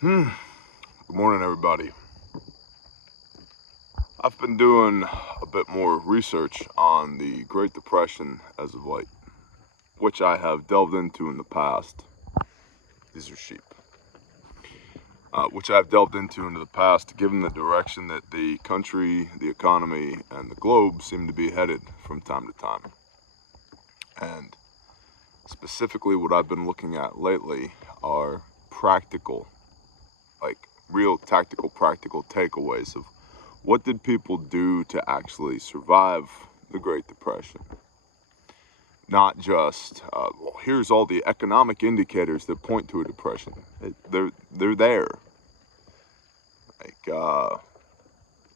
Good morning, everybody. I've been doing a bit more research on the Great Depression as of late, which I have delved into in the past. These are sheep. Which I've delved into the past, given the direction that the country, the economy, and the globe seem to be headed from time to time. And specifically, what I've been looking at lately are practical, like real tactical, practical takeaways of what did people do to actually survive the Great Depression. Not just, well, here's all the economic indicators that point to a depression. They're there. Like,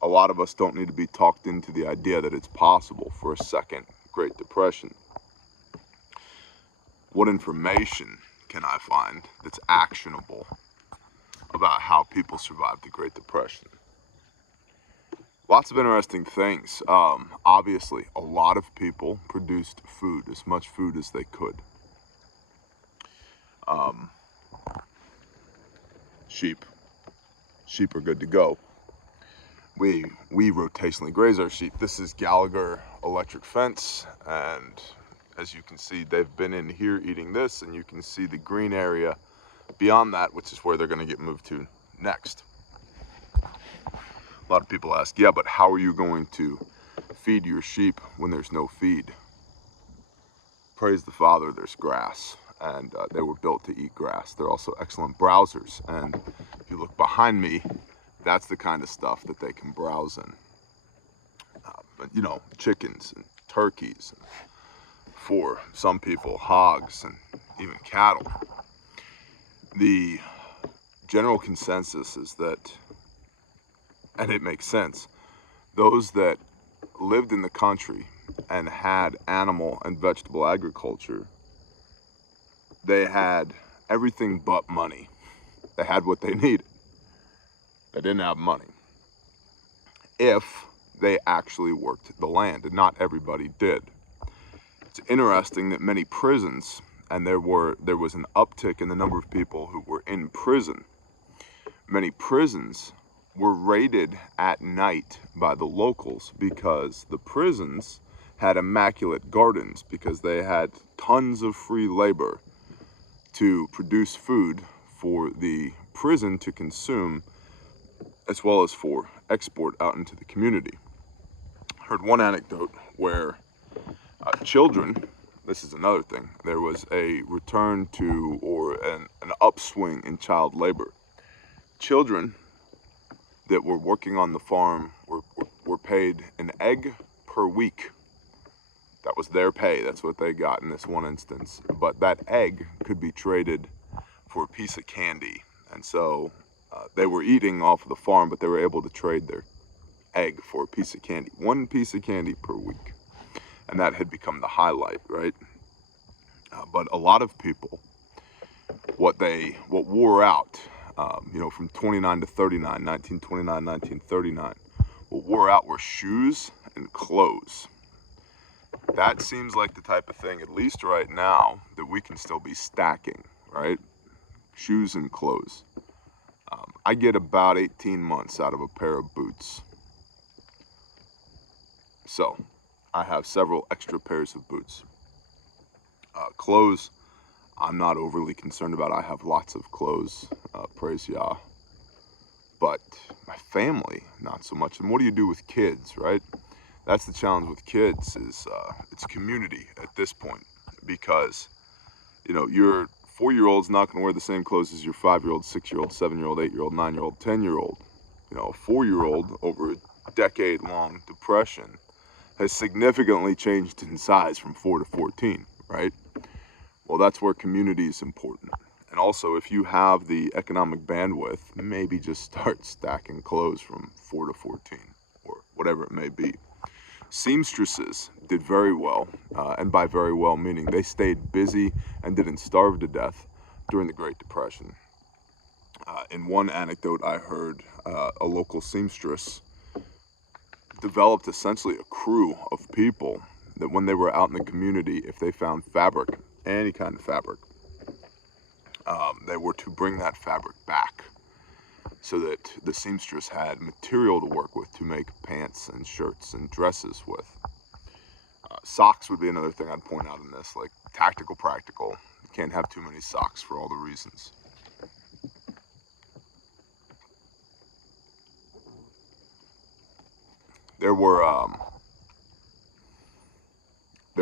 a lot of us don't need to be talked into the idea that it's possible for a second Great Depression. What information can I find that's actionable about how people survived the Great Depression? Lots of interesting things. Obviously, a lot of people produced food, as much food as they could. Sheep are good to go. We rotationally graze our sheep. This is Gallagher electric fence, and as you can see, they've been in here eating this, and you can see the green area beyond that, which is where they're going to get moved to next. A lot of people ask, yeah, but how are you going to feed your sheep when there's no feed? Praise the Father, there's grass, and they were built to eat grass. They're also excellent browsers, and if you look behind me, that's the kind of stuff that they can browse in. But, you know, chickens and turkeys, and for some people, hogs and even cattle. The general consensus is that, and it makes sense, those that lived in the country and had animal and vegetable agriculture, they had everything but money. They had what they needed. They didn't have money. If they actually worked the land, and not everybody did. It's interesting that many prisons, and there was an uptick in the number of people who were in prison. Many prisons were raided at night by the locals because the prisons had immaculate gardens, because they had tons of free labor to produce food for the prison to consume, as well as for export out into the community. I heard one anecdote where children, this is another thing, there was a return to, or an upswing in child labor. Children that were working on the farm were paid an egg per week. That was their pay. That's what they got in this one instance. But that egg could be traded for a piece of candy. And so they were eating off of the farm, but they were able to trade their egg for a piece of candy. One piece of candy per week. And that had become the highlight, right? But a lot of people, what wore out, from 29 to 39, 1929, 1939, what wore out were shoes and clothes. That seems like the type of thing, at least right now, that we can still be stacking, right? Shoes and clothes. I get about 18 months out of a pair of boots. So, I have several extra pairs of boots. Clothes, I'm not overly concerned about. I have lots of clothes, praise Yah. But my family, not so much. And what do you do with kids, right? That's the challenge with kids, is it's community at this point. Because, your 4-year-old's not going to wear the same clothes as your 5-year-old, 6-year-old, 7-year-old, 8-year-old, 9-year-old, 10-year-old. A 4-year-old over a decade-long depression has significantly changed in size from 4 to 14, right? Well, that's where community is important. And also, if you have the economic bandwidth, maybe just start stacking clothes from 4 to 14, or whatever it may be. Seamstresses did very well, and by very well meaning they stayed busy and didn't starve to death during the Great Depression. In one anecdote I heard, a local seamstress developed essentially a crew of people that when they were out in the community, if they found fabric, any kind of fabric, they were to bring that fabric back so that the seamstress had material to work with to make pants and shirts and dresses with. Socks would be another thing I'd point out in this, like tactical, practical. You can't have too many socks for all the reasons. There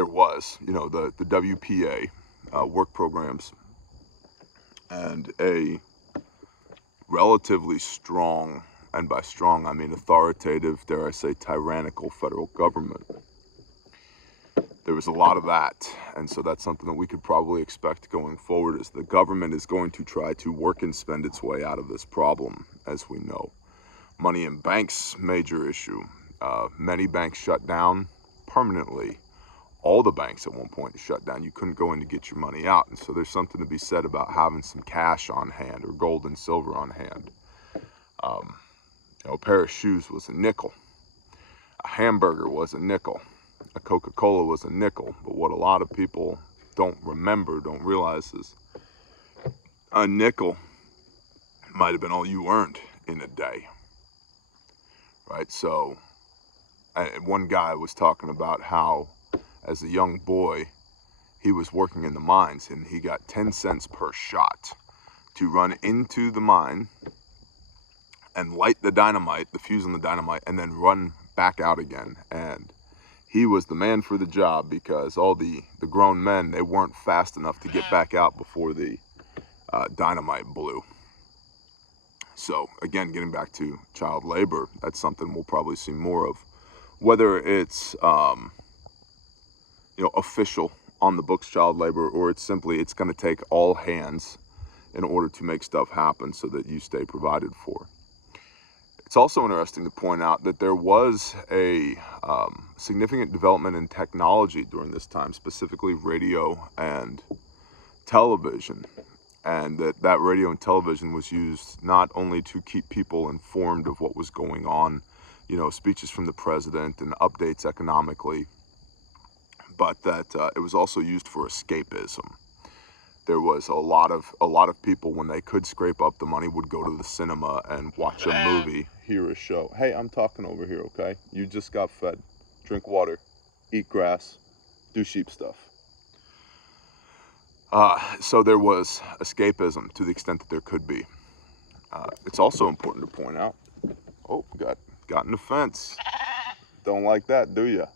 was, you know, the WPA work programs and a relatively strong, and by strong I mean authoritative, dare I say tyrannical federal government. There was a lot of that, and so that's something that we could probably expect going forward, is the government is going to try to work and spend its way out of this problem, as we know. Money in banks, major issue. Many banks shut down permanently. All the banks at one point shut down. You couldn't go in to get your money out, and so there's something to be said about having some cash on hand, or gold and silver on hand. You know, a pair of shoes was a nickel. A hamburger was a nickel. A Coca-Cola was a nickel. But what a lot of people don't remember, don't realize, is a nickel might have been all you earned in a day, right? So one guy was talking about how as a young boy he was working in the mines, and he got 10 cents per shot to run into the mine and light the dynamite, the fuse on the dynamite, and then run back out again. And he was the man for the job, because all the grown men, they weren't fast enough to get back out before the dynamite blew. So again, getting back to child labor, that's something we'll probably see more of, whether it's you know, official on the books child labor, or it's simply, it's going to take all hands in order to make stuff happen so that you stay provided for. It's also interesting to point out that there was a significant development in technology during this time, specifically radio and television, and that radio and television was used not only to keep people informed of what was going on, you know, speeches from the president and updates economically, but that it was also used for escapism. There was a lot of people, when they could scrape up the money, would go to the cinema and watch a movie, hear a show. Hey, I'm talking over here, okay? You just got fed. Drink water, eat grass, do sheep stuff. So there was escapism to the extent that there could be. It's also important to point out, oh, got an offense. Don't like that, do you?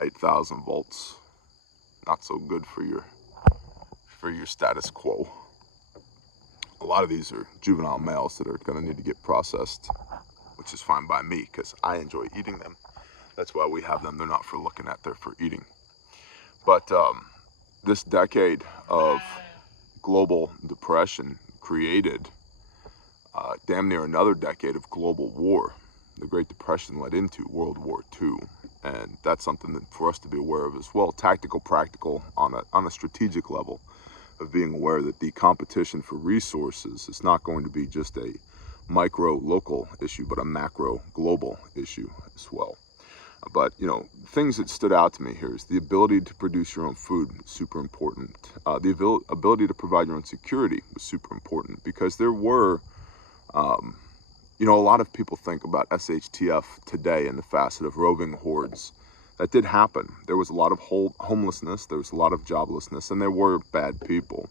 8,000 volts. Not so good for your status quo. A lot of these are juvenile males that are going to need to get processed, which is fine by me because I enjoy eating them. That's why we have them. They're not for looking at, they're for eating. But this decade of global depression created damn near another decade of global war. The Great Depression led into World War II, and that's something that for us to be aware of as well. Tactical, practical, on a strategic level, of being aware that the competition for resources is not going to be just a micro local issue, but a macro global issue as well. But, you know, things that stood out to me here is the ability to produce your own food, super important. The ability to provide your own security was super important, because there were, you know, a lot of people think about SHTF today in the facet of roving hordes. That did happen. There was a lot of homelessness, there was a lot of joblessness, and there were bad people.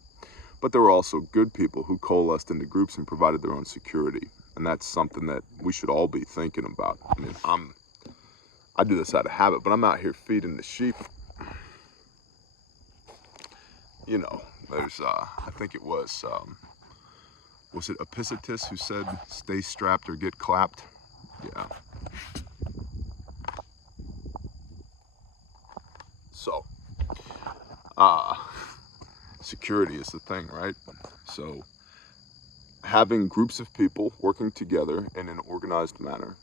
But there were also good people who coalesced into groups and provided their own security. And that's something that we should all be thinking about. I mean, I do this out of habit, but I'm out here feeding the sheep. You know, there's, I think it was it Epictetus who said, stay strapped or get clapped? Yeah. So, security is the thing, right? So, having groups of people working together in an organized manner,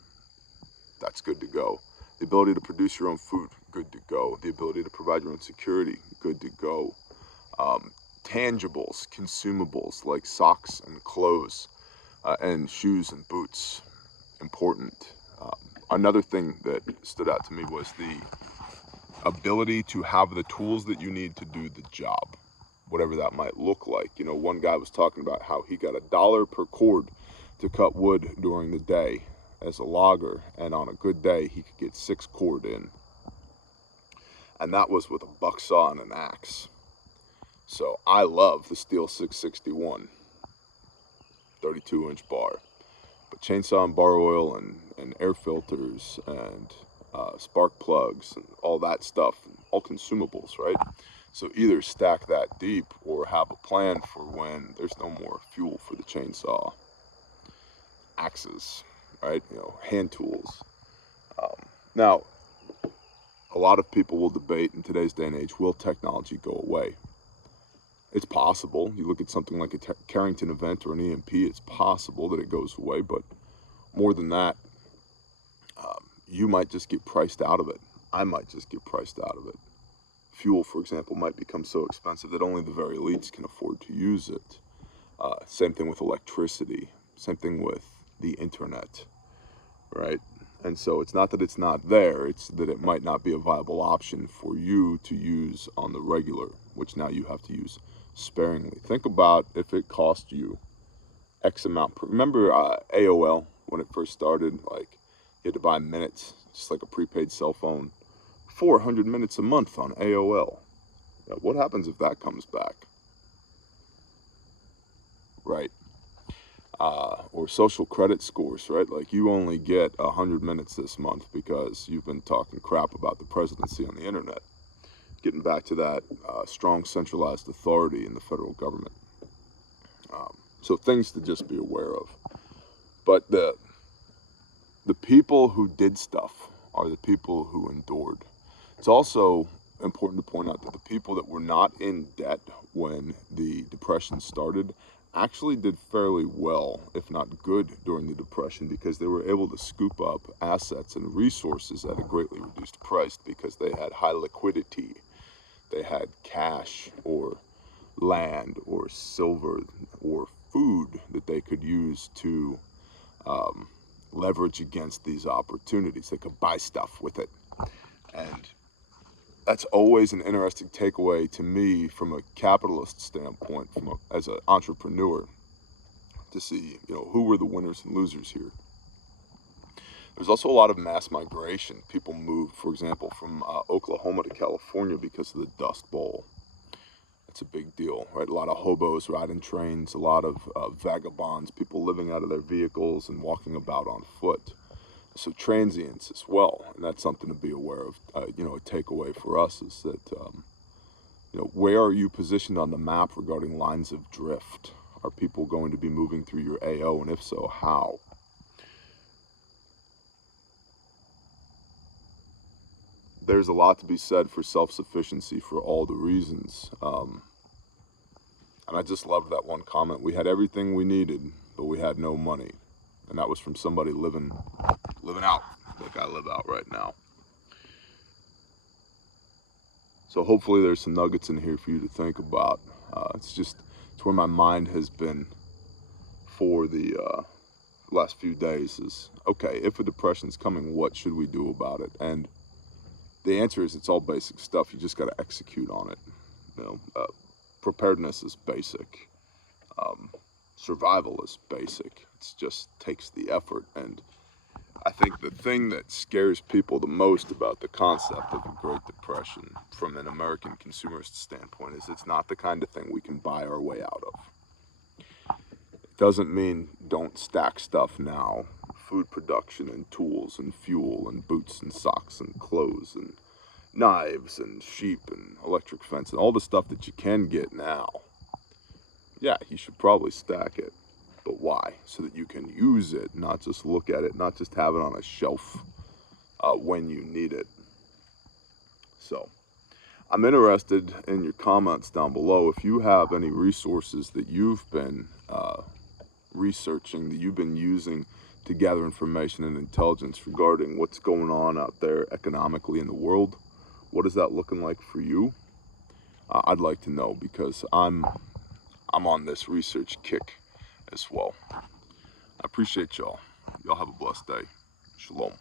that's good to go. The ability to produce your own food, good to go. The ability to provide your own security, good to go. Tangibles, consumables like socks and clothes and shoes and boots, important. Another thing that stood out to me was the ability to have the tools that you need to do the job. whatever that might look like. You know, one guy was talking about how he got $1 per cord to cut wood during the day as a logger, and on a good day he could get 6 cord in, and that was with a buck saw and an axe. So I love the Steel 661 32-inch bar, but chainsaw and bar oil and air filters and spark plugs and all that stuff, all consumables, right? So either stack that deep or have a plan for when there's no more fuel for the chainsaw. Axes, right? You know, hand tools. Now, a lot of people will debate in today's day and age, will technology go away? It's possible. You look at something like a Carrington event or an EMP, it's possible that it goes away, but more than that, you might just get priced out of it. I might just get priced out of it. Fuel, for example, might become so expensive that only the very elites can afford to use it. Same thing with electricity. Same thing with the internet, right? And so it's not that it's not there, it's that it might not be a viable option for you to use on the regular, which now you have to use sparingly. Think about if it cost you X amount. Remember AOL when it first started? Like, you had to buy minutes, just like a prepaid cell phone. 400 minutes a month on AOL. Now, what happens if that comes back? Right. Or social credit scores, right? Like, you only get 100 minutes this month because you've been talking crap about the presidency on the internet. Getting back to that strong centralized authority in the federal government. So things to just be aware of. But the people who did stuff are the people who endured. It's also important to point out that the people that were not in debt when the Depression started actually did fairly well, if not good, during the Depression, because they were able to scoop up assets and resources at a greatly reduced price because they had high liquidity. They had cash or land or silver or food that they could use to leverage against these opportunities. They could buy stuff with it. And that's always an interesting takeaway to me from a capitalist standpoint, as an entrepreneur, to see, you know, who were the winners and losers here. There's also a lot of mass migration. People moved, for example, from Oklahoma to California because of the Dust Bowl. It's a big deal, right? A lot of hobos riding trains, a lot of vagabonds, people living out of their vehicles and walking about on foot. So transients as well, and that's something to be aware of. You know, a takeaway for us is that, you know, where are you positioned on the map regarding lines of drift? Are people going to be moving through your AO, and if so, how? There's a lot to be said for self-sufficiency for all the reasons. And I just loved that one comment. We had everything we needed, but we had no money. And that was from somebody living out like I live out right now. So hopefully there's some nuggets in here for you to think about. It's where my mind has been for the last few days is, okay, if a depression's coming, what should we do about it? And the answer is it's all basic stuff. You just got to execute on it. You know, preparedness is basic. Survival is basic. It just takes the effort. And I think the thing that scares people the most about the concept of the Great Depression from an American consumerist standpoint is it's not the kind of thing we can buy our way out of. It doesn't mean don't stack stuff now. Food production and tools and fuel and boots and socks and clothes and knives and sheep and electric fence and all the stuff that you can get now. Yeah, you should probably stack it. But why? So that you can use it, not just look at it, not just have it on a shelf when you need it. So, I'm interested in your comments down below. If you have any resources that you've been researching, that you've been using to gather information and intelligence regarding what's going on out there economically in the world, what is that looking like for you? I'd like to know, because I'm on this research kick as well. I appreciate y'all. Y'all have a blessed day. Shalom.